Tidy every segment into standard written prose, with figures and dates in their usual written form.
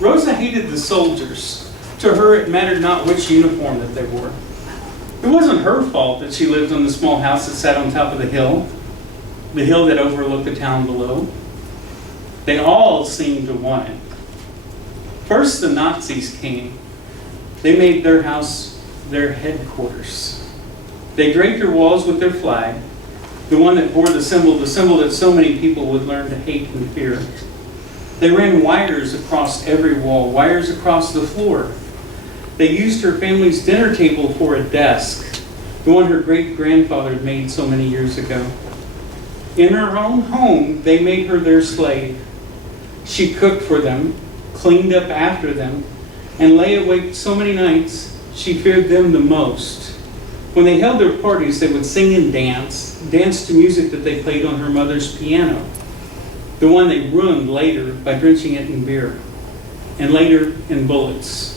Rosa hated the soldiers. To her, it mattered not which uniform that they wore. It wasn't her fault that she lived in the small house that sat on top of the hill that overlooked the town below. They all seemed to want it. First, the Nazis came. They made their house their headquarters. They draped their walls with their flag, the one that bore the symbol that so many people would learn to hate and fear. They ran wires across every wall, wires across the floor. They used her family's dinner table for a desk, the one her great-grandfather made so many years ago. In her own home, they made her their slave. She cooked for them, cleaned up after them, and lay awake so many nights she feared them the most. When they held their parties, they would sing and dance to music that they played on her mother's piano, the one they ruined later by drenching it in beer, and later in bullets.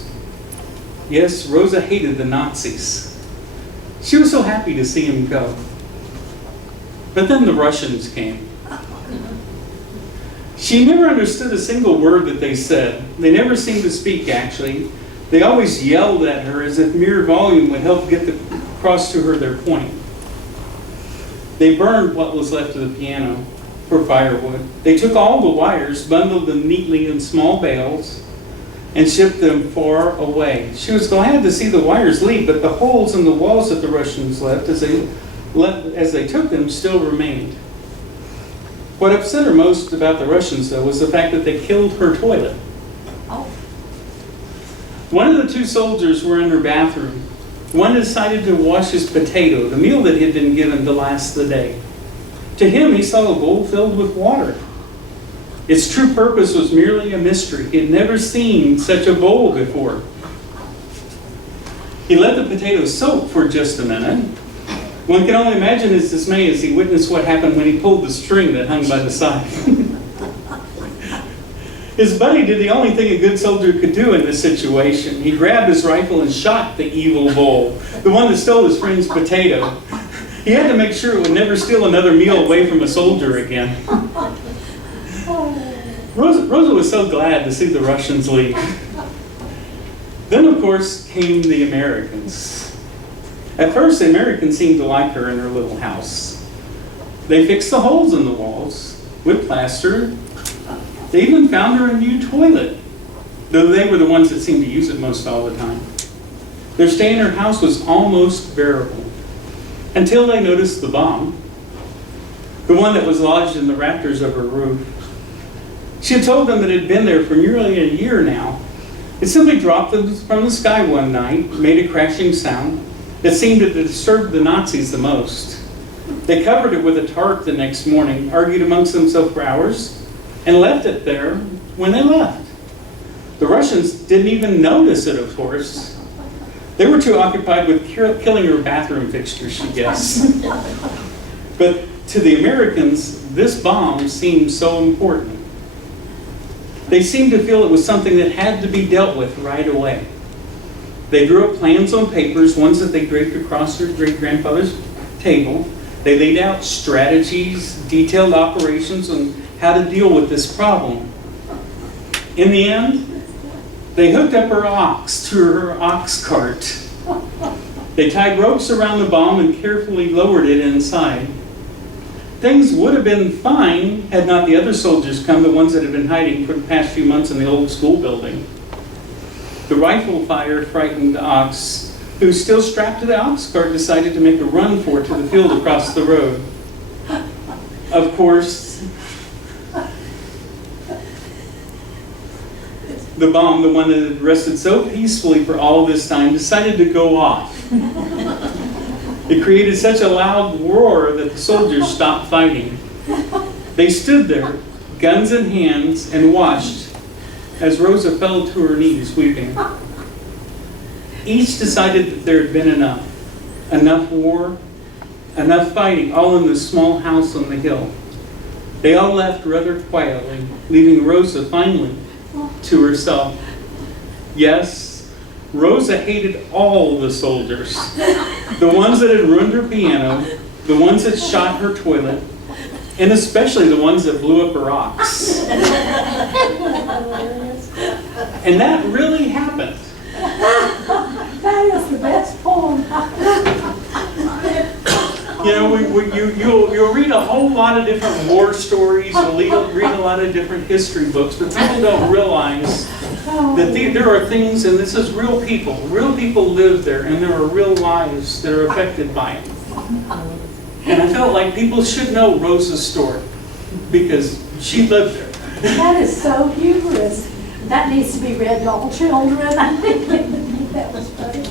Yes, Rosa hated the Nazis. She was so happy to see him go. But then the Russians came. She never understood a single word that they said. They never seemed to speak, actually. They always yelled at her as if mere volume would help get across to her their point. They burned what was left of the piano for firewood. They took all the wires, bundled them neatly in small bales, and shipped them far away. She was glad to see the wires leave, but the holes in the walls that the Russians left as they took them still remained. What upset her most about the Russians, though, was the fact that they killed her toilet. Oh. One of the two soldiers were in her bathroom. One decided to wash his potato, the meal that he had been given to last the day. To him, he saw a bowl filled with water. Its true purpose was merely a mystery. He had never seen such a bowl before. He let the potato soak for just a minute. One can only imagine his dismay as he witnessed what happened when he pulled the string that hung by the side. His buddy did the only thing a good soldier could do in this situation. He grabbed his rifle and shot the evil bull, the one that stole his friend's potato. He had to make sure it would never steal another meal away from a soldier again. Rosa was so glad to see the Russians leave. Then, of course, came the Americans. At first, the Americans seemed to like her in her little house. They fixed the holes in the walls with plaster. They even found her a new toilet, though they were the ones that seemed to use it most all the time. Their stay in her house was almost bearable, until they noticed the bomb, the one that was lodged in the rafters of her roof. She had told them that it had been there for nearly a year now. It simply dropped from the sky one night, made a crashing sound that seemed to disturb the Nazis the most. They covered it with a tarp the next morning, argued amongst themselves for hours, and left it there when they left. The Russians didn't even notice it, of course. They were too occupied with killing her bathroom fixture, she guessed. But to the Americans, this bomb seemed so important. They seemed to feel it was something that had to be dealt with right away. They drew up plans on papers, ones that they draped across their great-grandfather's table. They laid out strategies, detailed operations on how to deal with this problem. In the end, they hooked up her ox to her ox cart. They tied ropes around the bomb and carefully lowered it inside. Things would have been fine had not the other soldiers come, the ones that had been hiding for the past few months in the old school building. The rifle fire frightened the ox, who, still strapped to the ox cart, decided to make a run for it to the field across the road. Of course, the bomb, the one that had rested so peacefully for all this time, decided to go off. It created such a loud roar that the soldiers stopped fighting. They stood there, guns in hands, and watched as Rosa fell to her knees weeping. Each decided that there had been enough. Enough war, enough fighting, all in this small house on the hill. They all left rather quietly, leaving Rosa finally to herself. Yes, Rosa hated all the soldiers. The ones that had ruined her piano, the ones that shot her toilet, and especially the ones that blew up her ox. And that really happened. That is the best poem. You know, you'll read a whole lot of different war stories, you'll read a lot of different history books, but people don't realize that there are things, and this is real people live there, and there are real lives that are affected by it. And I felt like people should know Rosa's story, because she lived there. That is so humorous. That needs to be read to all children. I think that was funny.